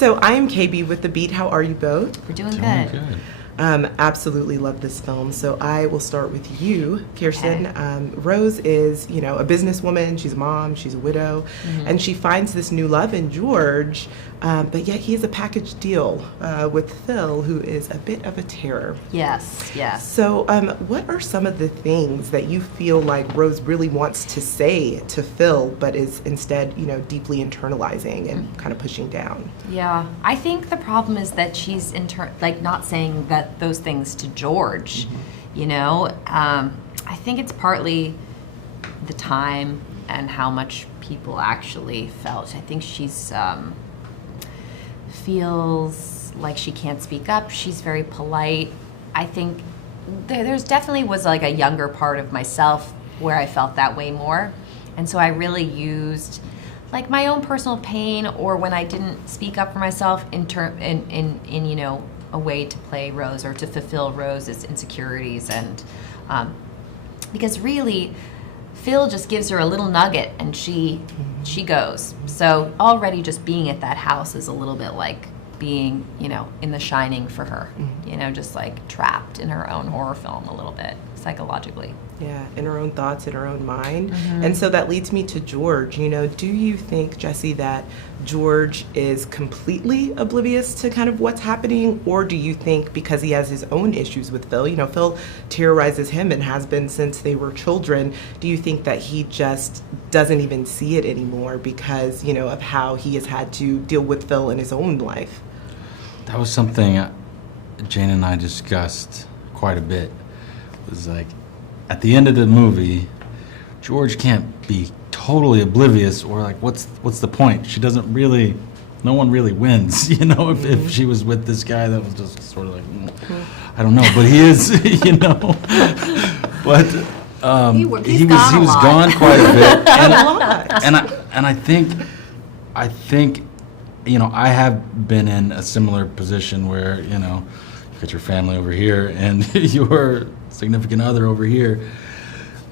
So I am KB with The Beat. How are you both? We're doing Doing good. Absolutely love this film. So I will start with you, Kirsten. Rose is, a businesswoman. She's a mom. She's a widow. And she finds this new love in George, but yet he is a package deal with Phil, who is a bit of a terror. Yes, yes. So what are some of the things that you feel like Rose really wants to say to Phil, but is instead, deeply internalizing and kind of pushing down? Yeah, I think the problem is that she's not saying those things to George. I think it's partly the time and how much people actually felt. I think she's feels like she can't speak up. She's very polite. I think there's definitely was like a younger part of myself where I felt that way more, and so I really used like my own personal pain, or when I didn't speak up for myself in a way to play Rose or to fulfill Rose's insecurities. And because really Phil just gives her a little nugget and she goes. So already just being at that house is a little bit like being, in The Shining for her, just like trapped in her own horror film a little bit psychologically. Yeah, in her own thoughts, in her own mind. And so that leads me to George. Do you think, Jesse, that George is completely oblivious to kind of what's happening? Or do you think because he has his own issues with Phil, Phil terrorizes him and has been since they were children, do you think that he just doesn't even see it anymore because, of how he has had to deal with Phil in his own life? That was something Jane and I discussed quite a bit. It was like, at the end of the movie, George can't be totally oblivious, or like, what's the point? She doesn't really, no one really wins, if she was with this guy that was just sort of like, I don't know, but he is, but he was gone quite a bit, and I think, I have been in a similar position where, you got your family over here and your significant other over here,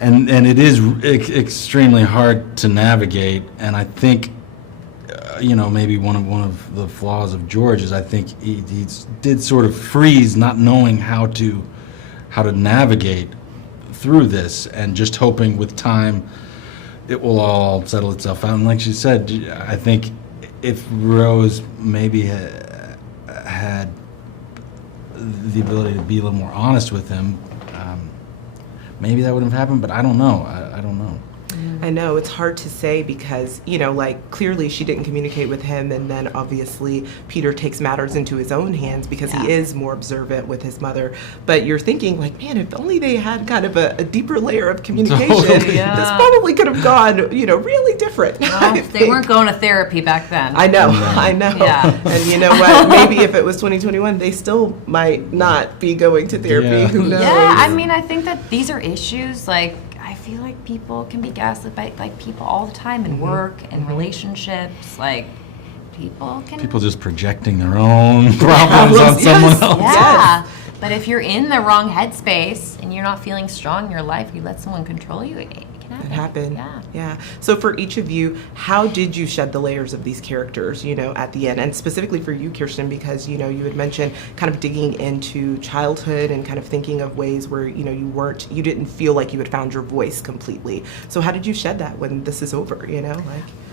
and it is extremely hard to navigate. And I think maybe one of the flaws of George is I think he did sort of freeze, not knowing how to navigate through this, and just hoping with time it will all settle itself out. And like she said, I think if Rose maybe had the ability to be a little more honest with him, maybe that wouldn't have happened, but I don't know. I don't know. I know, it's hard to say because, clearly she didn't communicate with him, and then obviously Peter takes matters into his own hands because he is more observant with his mother. But you're thinking, like, man, if only they had kind of a deeper layer of communication, this probably could have gone, really different. Well, they weren't going to therapy back then. I know. Yeah. And you know what? Maybe if it was 2021, they still might not be going to therapy. Yeah. Who knows? Yeah, I mean, I think that these are issues, like, I feel like people can be gaslit by people all the time in work and relationships. Like, people just projecting their own problems on someone else. Yeah. But if you're in the wrong headspace and you're not feeling strong in your life, you let someone control you, it can happen. It happened. Yeah. So for each of you, how did you shed the layers of these characters, at the end? And specifically for you, Kirsten, because, you had mentioned kind of digging into childhood and kind of thinking of ways where, you didn't feel like you had found your voice completely. So how did you shed that when this is over,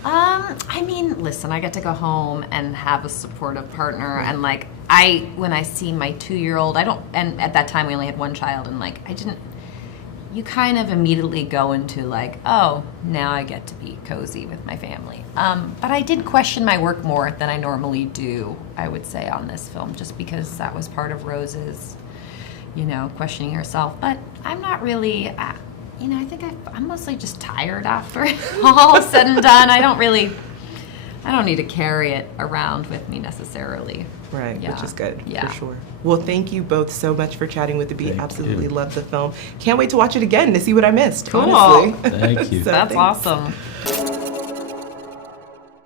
I mean, listen, I get to go home and have a supportive partner, and when I see my 2-year-old, and at that time we only had one child, and you kind of immediately go into oh, now I get to be cozy with my family. But I did question my work more than I normally do, I would say, on this film, just because that was part of Rose's, questioning herself. But I'm not really, I think I'm mostly just tired after it all said and done. I don't need to carry it around with me necessarily. Right, which is good, for sure. Well, thank you both so much for chatting with The Beat. Thank Absolutely you. Love the film. Can't wait to watch it again to see what I missed, Cool. honestly. Thank you. That's thanks. awesome.